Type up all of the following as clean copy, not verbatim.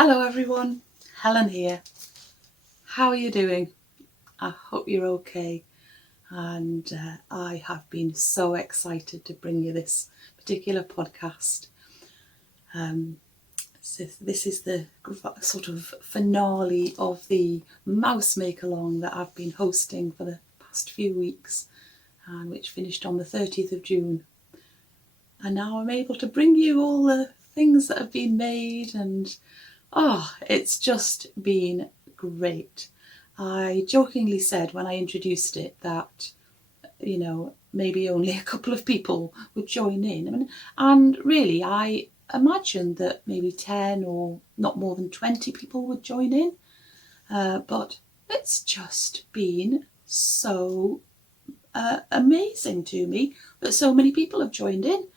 Hello everyone, Helen here. How are you doing? I hope you're okay. And I have been so excited to bring you this particular podcast. So this is the sort of finale of the Mouse Make-along that I've been hosting for the past few weeks, and which finished on the 30th of June. And now I'm able to bring you all the things that have been made, and it's just been great. I jokingly said when I introduced it that, maybe only a couple of people would join in. And really, I imagined that maybe 10 or not more than 20 people would join in. But it's just been so amazing to me that so many people have joined in.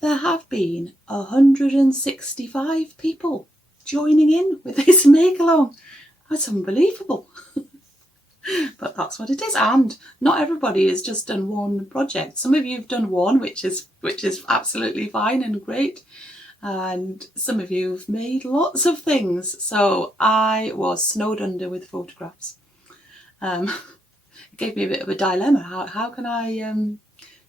There have been 165 people joining in with this make-along. That's unbelievable. But that's what it is. And not everybody has just done one project. Some of you have done one, which is absolutely fine and great. And some of you have made lots of things. So I was snowed under with photographs. It gave me a bit of a dilemma. How can I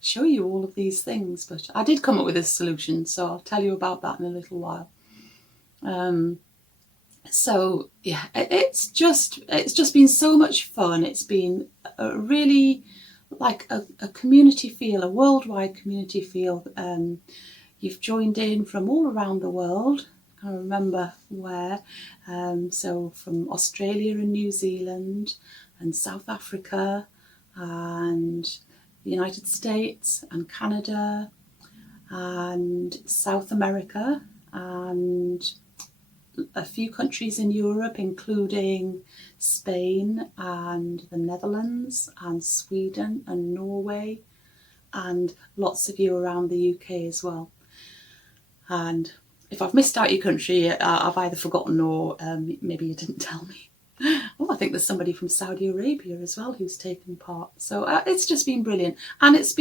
show you all of these things? But I did come up with a solution, so I'll tell you about that in a little while. So yeah, it's just been so much fun. It's been a really like a community feel, a worldwide community feel. You've joined in from all around the world. I can't remember where. So from Australia and New Zealand and South Africa and the United States and Canada and South America and a few countries in Europe, including Spain and the Netherlands and Sweden and Norway, and lots of you around the UK as well. And if I've missed out your country, I've either forgotten or maybe you didn't tell me. I think there's somebody from Saudi Arabia as well who's taken part. So it's just been brilliant. And it's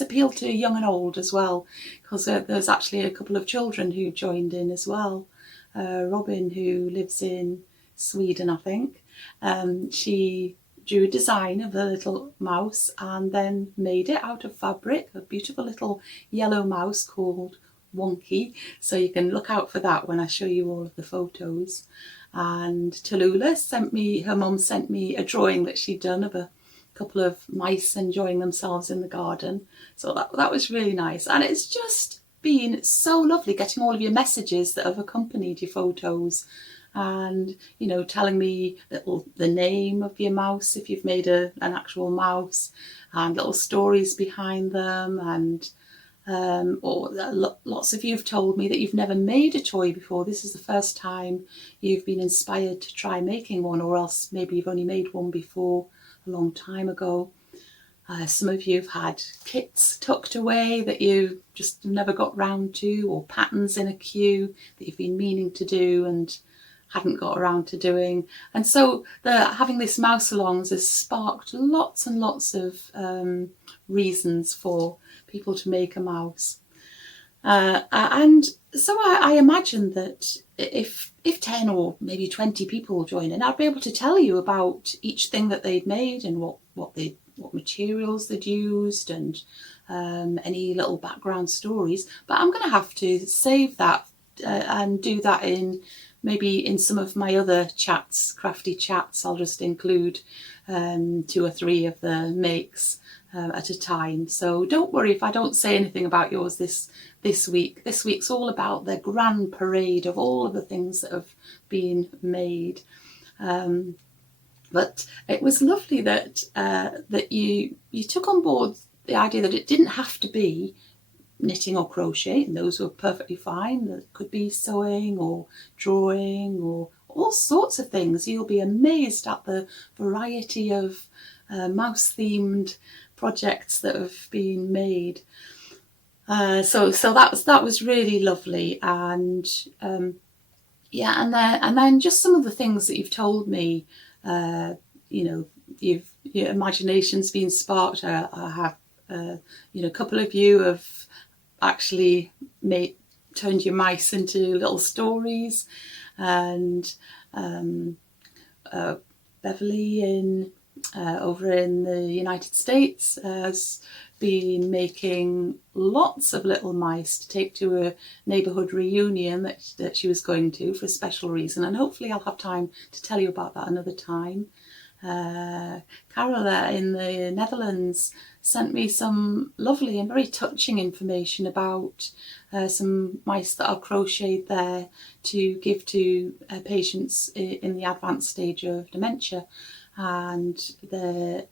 appealed to young and old as well, because there's actually a couple of children who joined in as well. Robin, who lives in Sweden, I think, she drew a design of a little mouse and then made it out of fabric, a beautiful little yellow mouse called Wonky. So you can look out for that when I show you all of the photos. And Tallulah her mum sent me a drawing that she'd done of a couple of mice enjoying themselves in the garden. So that was really nice. And it's just been so lovely getting all of your messages that have accompanied your photos, and telling me the name of your mouse if you've made an actual mouse, and little stories behind them. And lots of you have told me that you've never made a toy before. This is the first time you've been inspired to try making one, or else maybe you've only made one before a long time ago. Some of you have had kits tucked away that you just never got round to, or patterns in a queue that you've been meaning to do and hadn't got around to doing. And so having this mouse-alongs has sparked lots and lots of reasons for people to make a mouse. And so I imagine that if 10 or maybe 20 people join in, I'd be able to tell you about each thing that they'd made and what materials they'd used, and any little background stories. But I'm going to have to save that and do that in some of my other chats, crafty chats. I'll just include 2 or 3 of the makes at a time. So don't worry if I don't say anything about yours this week. This week's all about the grand parade of all of the things that have been made. But it was lovely that you took on board the idea that it didn't have to be knitting or crochet, and those were perfectly fine. That could be sewing or drawing or all sorts of things. You'll be amazed at the variety of mouse-themed projects that have been made. So that was really lovely. And and then just some of the things that you've told me. Your imagination's been sparked. I have a couple of you have actually turned your mice into little stories, and Beverly over in the United States has been making lots of little mice to take to a neighbourhood reunion that she was going to for a special reason, and hopefully I'll have time to tell you about that another time. Carola in the Netherlands sent me some lovely and very touching information about some mice that are crocheted there to give to patients in the advanced stage of dementia. And the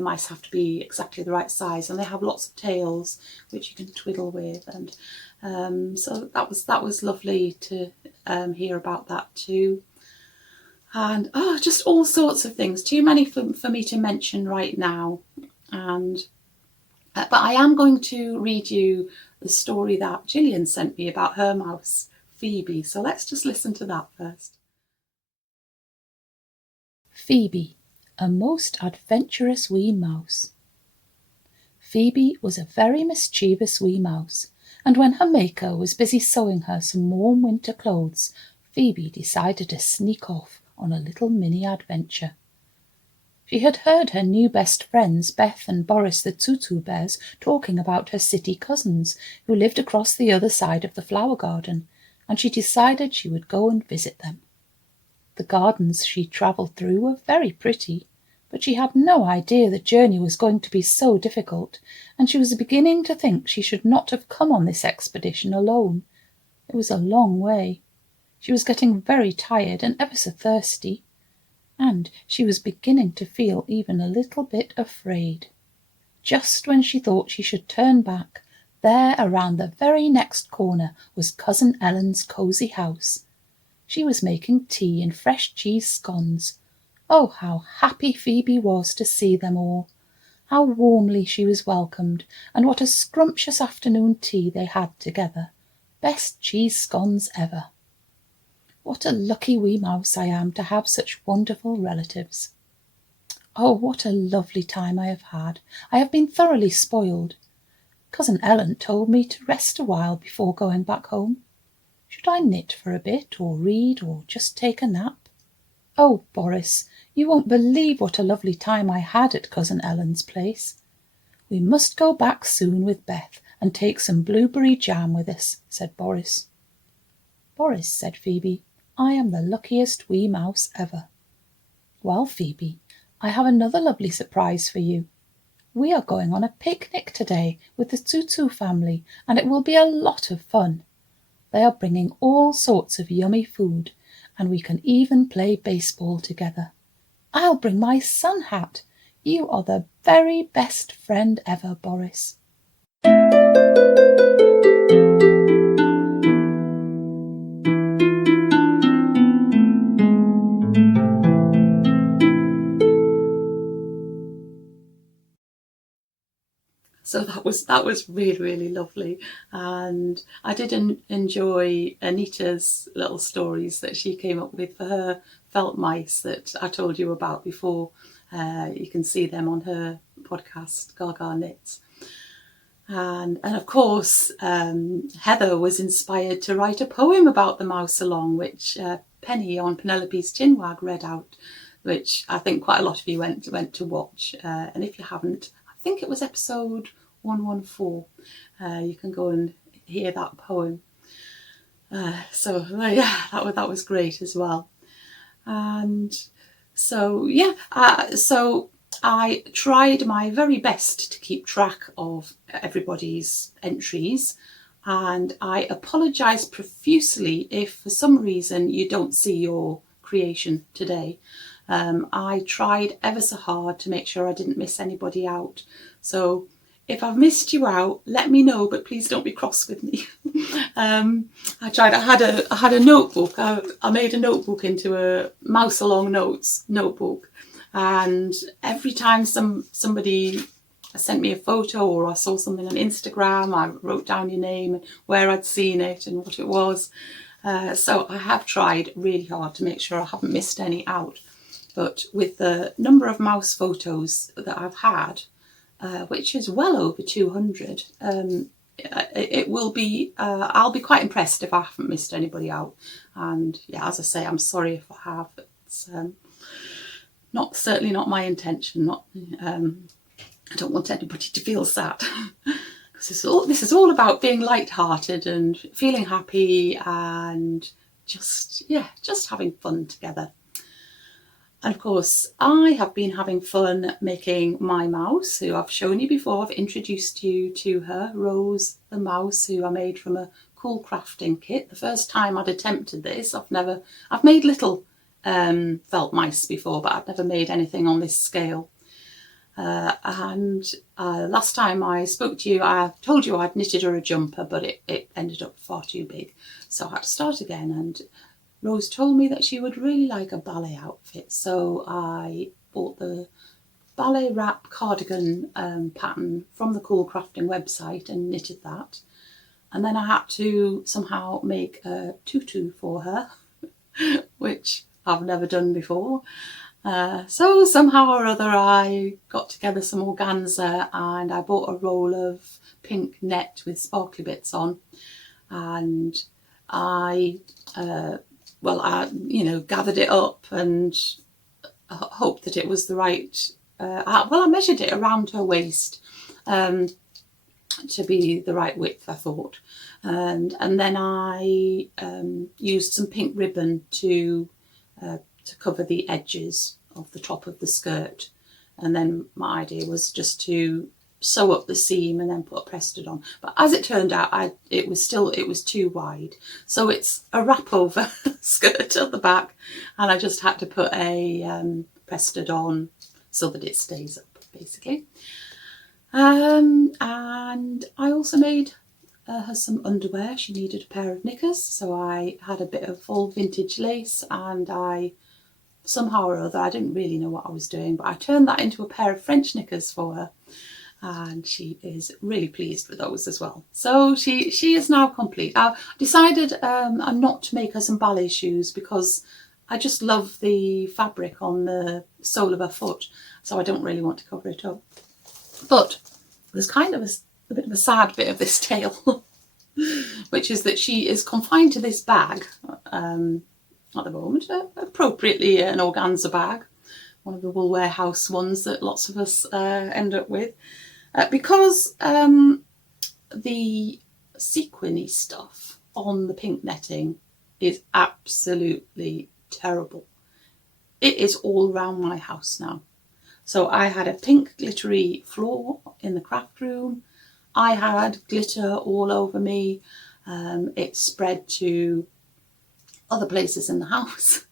mice have to be exactly the right size, and they have lots of tails which you can twiddle with, and so that was lovely to hear about that too. And just all sorts of things, too many for me to mention right now. And but I am going to read you the story that Gillian sent me about her mouse, Phoebe. So let's just listen to that first. Phoebe, a most adventurous wee mouse. Phoebe was a very mischievous wee mouse, and when her maker was busy sewing her some warm winter clothes, Phoebe decided to sneak off on a little mini adventure. She had heard her new best friends, Beth and Boris the Tutu Bears, talking about her city cousins who lived across the other side of the flower garden, and she decided she would go and visit them. The gardens she travelled through were very pretty, but she had no idea the journey was going to be so difficult, and she was beginning to think she should not have come on this expedition alone. It was a long way. She was getting very tired and ever so thirsty, and she was beginning to feel even a little bit afraid. Just when she thought she should turn back, there around the very next corner was Cousin Ellen's cosy house. She was making tea and fresh cheese scones. Oh, how happy Phoebe was to see them all! How warmly she was welcomed, and what a scrumptious afternoon tea they had together. Best cheese scones ever. What a lucky wee mouse I am to have such wonderful relatives. Oh, what a lovely time I have had. I have been thoroughly spoiled. Cousin Ellen told me to rest a while before going back home. Should I knit for a bit, or read, or just take a nap? Oh, Boris, you won't believe what a lovely time I had at Cousin Ellen's place. We must go back soon with Beth and take some blueberry jam with us, said Boris. Boris, said Phoebe, I am the luckiest wee mouse ever. Well, Phoebe, I have another lovely surprise for you. We are going on a picnic today with the Tutu family, and it will be a lot of fun. They are bringing all sorts of yummy food, and we can even play baseball together. I'll bring my sun hat. You are the very best friend ever, Boris. So that was really, really lovely, and I did enjoy Anita's little stories that she came up with for her felt mice that I told you about before. You can see them on her podcast, Gaga Knits. And of course, Heather was inspired to write a poem about the mousealong, which Penny on Penelope's Chinwag read out, which I think quite a lot of you went to watch. And if you haven't, I think it was episode 114. You can go and hear that poem. So that was great as well. And so so I tried my very best to keep track of everybody's entries, and I apologise profusely if for some reason you don't see your creation today. I tried ever so hard to make sure I didn't miss anybody out. So if I've missed you out, let me know, but please don't be cross with me. I tried. I had a notebook. I made a notebook into a mousealong notes notebook, and every time somebody sent me a photo or I saw something on Instagram, I wrote down your name and where I'd seen it and what it was. So I have tried really hard to make sure I haven't missed any out. But with the number of mouse photos that I've had, which is well over 200, it will be, I'll be quite impressed if I haven't missed anybody out. And yeah, as I say, I'm sorry if I have. It's certainly not my intention. I don't want anybody to feel sad. This is all about being light-hearted and feeling happy and just having fun together. And of course, I have been having fun making my mouse, who I've shown you before. I've introduced you to her, Rose the mouse, who I made from a cool crafting kit. The first time I'd attempted this, I've made little felt mice before, but I've never made anything on this scale. Last time I spoke to you, I told you I'd knitted her a jumper, but it ended up far too big. So I had to start again, and Rose told me that she would really like a ballet outfit. So I bought the ballet wrap cardigan pattern from the Cool Crafting website and knitted that. And then I had to somehow make a tutu for her, which I've never done before. So somehow or other I got together some organza and I bought a roll of pink net with sparkly bits on, and I gathered it up and hoped that it was the right, I measured it around her waist to be the right width, I thought, and then I used some pink ribbon to cover the edges of the top of the skirt, and then my idea was just to sew up the seam and then put a pressed on. But as it turned out, it was too wide, so it's a wrap over skirt at the back, and I just had to put a pressed on so that it stays up, basically. And I also made her some underwear. She needed a pair of knickers, so I had a bit of full vintage lace, and I somehow or other, I didn't really know what I was doing, but I turned that into a pair of French knickers for her, and she is really pleased with those as well. So she is now complete. I decided not to make her some ballet shoes because I just love the fabric on the sole of her foot, so I don't really want to cover it up. But there's kind of a bit of a sad bit of this tale, which is that she is confined to this bag at the moment, appropriately an organza bag, one of the Wool Warehouse ones that lots of us end up with, because the sequiny stuff on the pink netting is absolutely terrible. It is all around my house now. So I had a pink glittery floor in the craft room. I had glitter all over me. It spread to other places in the house.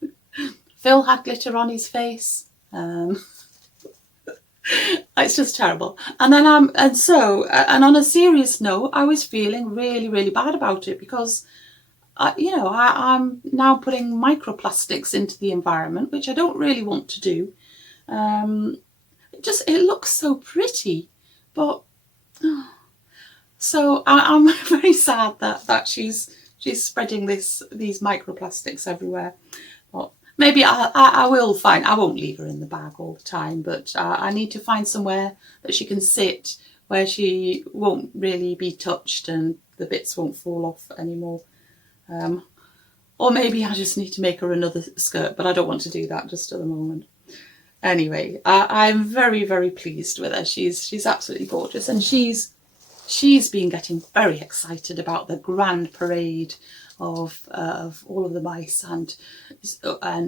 Phil had glitter on his face. It's just terrible. And then on a serious note, I was feeling really, really bad about it because I'm now putting microplastics into the environment, which I don't really want to do. It looks so pretty, but so I'm very sad that she's spreading these microplastics everywhere. But maybe I won't leave her in the bag all the time, but I need to find somewhere that she can sit where she won't really be touched and the bits won't fall off anymore. Or maybe I just need to make her another skirt, but I don't want to do that just at the moment. Anyway, I'm very, very pleased with her. She's absolutely gorgeous, and she's been getting very excited about the grand parade of all of the mice, and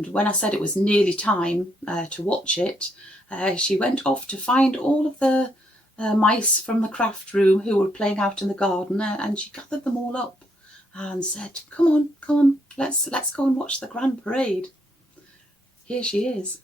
when I said it was nearly time to watch it, she went off to find all of the mice from the craft room who were playing out in the garden, and she gathered them all up and said, come on, let's go and watch the grand parade. Here she is.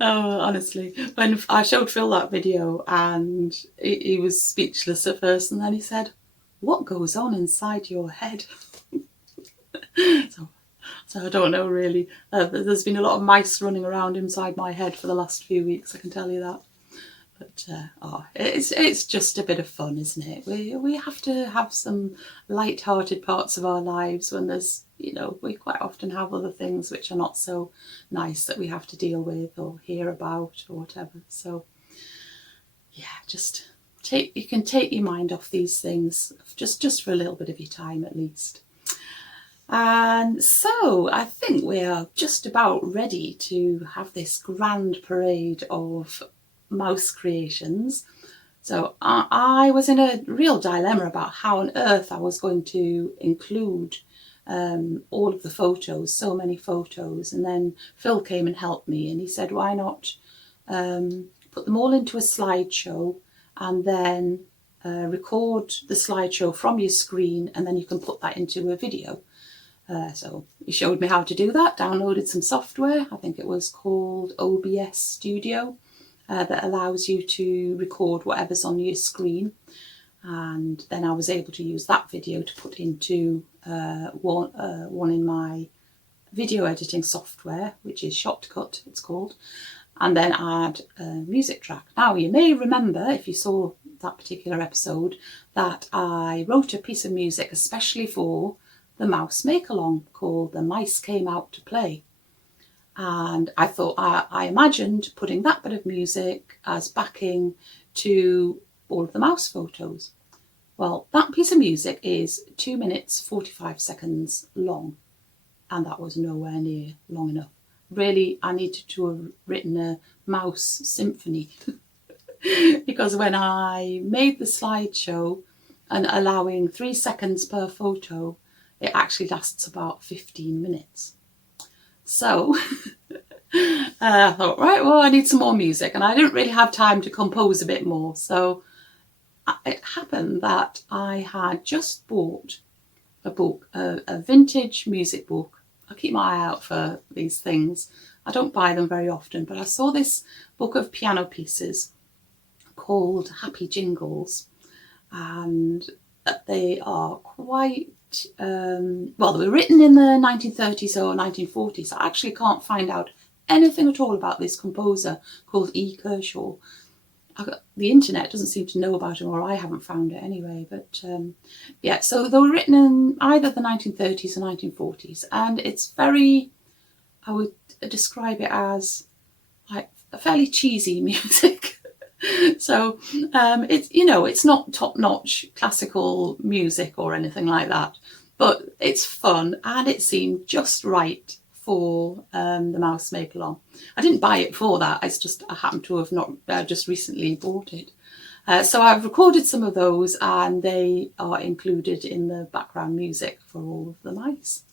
Honestly, when I showed Phil that video and he was speechless at first, and then he said, "What goes on inside your head?" So I don't know really. There's been a lot of mice running around inside my head for the last few weeks, I can tell you that. But it's just a bit of fun, isn't it? We have to have some light-hearted parts of our lives when there's, we quite often have other things which are not so nice that we have to deal with or hear about or whatever. So yeah, you can take your mind off these things just for a little bit of your time at least. And so I think we are just about ready to have this grand parade of mouse creations. So I was in a real dilemma about how on earth I was going to include all of the photos, so many photos. And then Phil came and helped me, and he said, why not put them all into a slideshow and then record the slideshow from your screen, and then you can put that into a video. So he showed me how to do that, downloaded some software, I think it was called OBS Studio, that allows you to record whatever's on your screen. And then I was able to use that video to put into one in my video editing software, which is Shotcut, it's called, and then add a music track. Now, you may remember, if you saw that particular episode, that I wrote a piece of music especially for the mouse make-along called The Mice Came Out to Play. And I thought, I imagined putting that bit of music as backing to all of the mouse photos. Well, that piece of music is 2 minutes 45 seconds long, and that was nowhere near long enough. Really, I needed to have written a mouse symphony because when I made the slideshow and allowing 3 seconds per photo, it actually lasts about 15 minutes. So I thought, right, well, I need some more music, and I didn't really have time to compose a bit more. So it happened that I had just bought a book, a vintage music book. I keep my eye out for these things. I don't buy them very often, but I saw this book of piano pieces called Happy Jingles, and they are quite well, they were written in the 1930s or 1940s. I actually can't find out anything at all about this composer called E. Kershaw. The internet doesn't seem to know about him, or I haven't found it anyway. But yeah, so they were written in either the 1930s or 1940s, and it's very, I would describe it as like a fairly cheesy music. So it's not top-notch classical music or anything like that, but it's fun and it seemed just right for the mouse make-along. I didn't buy it for that, it's just I happened to have not just recently bought it. So I've recorded some of those, and they are included in the background music for all of the mice.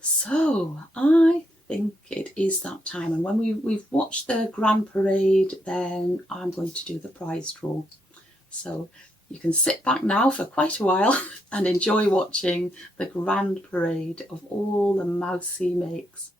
So I think it is that time, and when we've watched the grand parade, then I'm going to do the prize draw. So you can sit back now for quite a while and enjoy watching the grand parade of all the Mousie makes.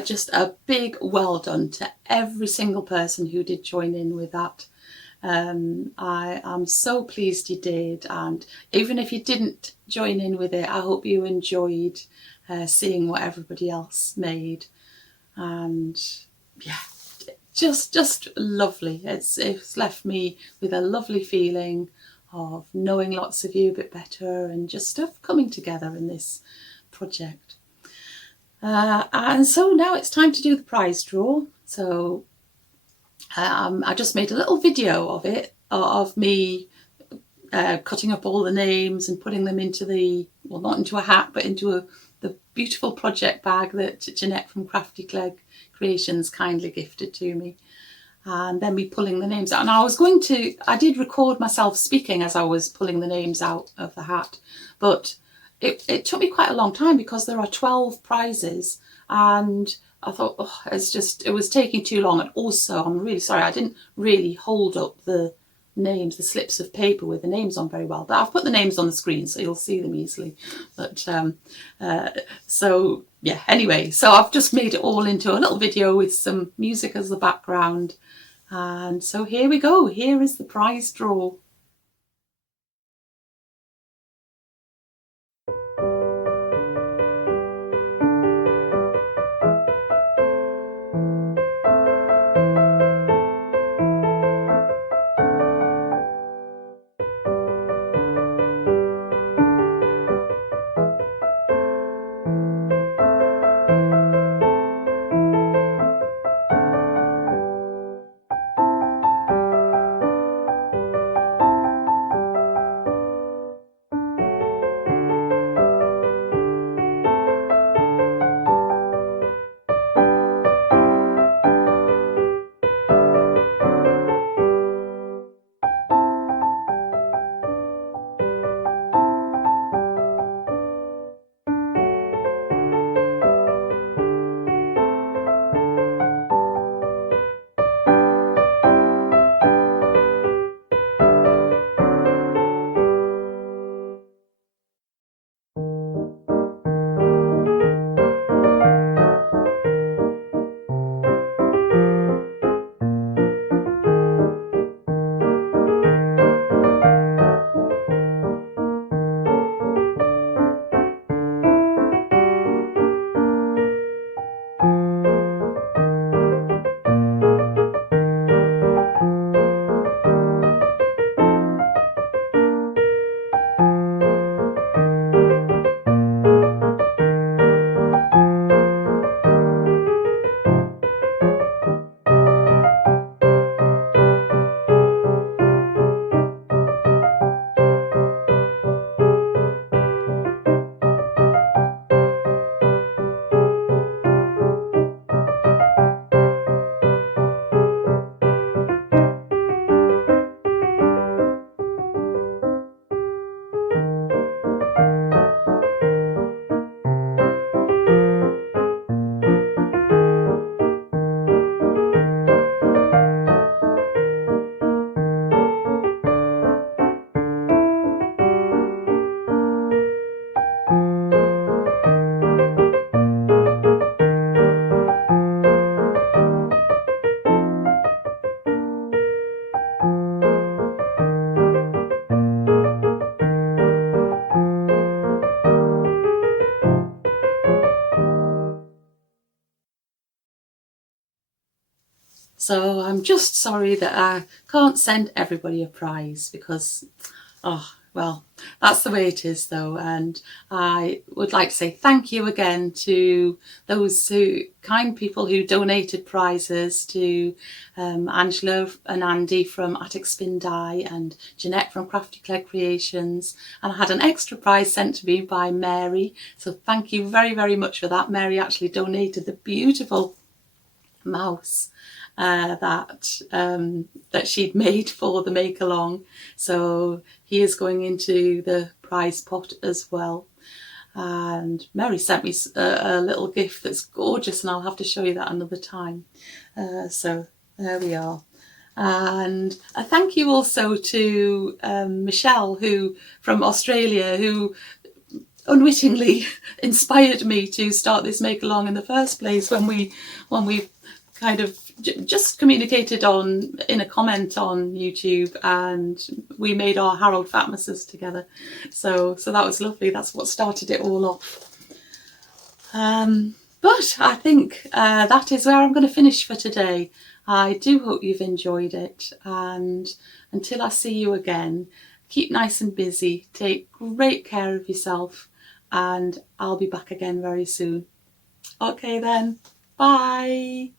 just a big well done to every single person who did join in with that. I am so pleased you did, and even if you didn't join in with it, I hope you enjoyed seeing what everybody else made. And yeah, just lovely. It's left me with a lovely feeling of knowing lots of you a bit better, and just stuff coming together in this project. And so now it's time to do the prize draw. So I just made a little video of it, of me cutting up all the names and putting them into well, not into a hat, but into the beautiful project bag that Jeanette from Crafty Clegg Creations kindly gifted to me. And then me pulling the names out. And I did record myself speaking as I was pulling the names out of the hat, but it took me quite a long time because there are 12 prizes, and I thought, oh, it was taking too long. And also, I'm really sorry, I didn't really hold up the names, the slips of paper with the names on very well, but I've put the names on the screen so you'll see them easily. But so yeah, anyway, so I've just made it all into a little video with some music as the background. And so here we go. Here is the prize draw. So I'm just sorry that I can't send everybody a prize because, oh, well, that's the way it is though. And I would like to say thank you again to those kind people who donated prizes, to Angela and Andy from Attic Spin Dye and Jeanette from Crafty Clegg Creations. And I had an extra prize sent to me by Mary. So thank you very, very much for that. Mary actually donated the beautiful mouse that she'd made for the make along, so he is going into the prize pot as well. And Mary sent me a little gift that's gorgeous, and I'll have to show you that another time. So there we are. And a thank you also to Michelle, who from Australia, who unwittingly inspired me to start this make along in the first place when we kind of just communicated in a comment on YouTube, and we made our Harold Fatmases together. So that was lovely. That's what started it all off. But I think that is where I'm going to finish for today. I do hope you've enjoyed it, and until I see you again, keep nice and busy, take great care of yourself, and I'll be back again very soon. Okay then, bye.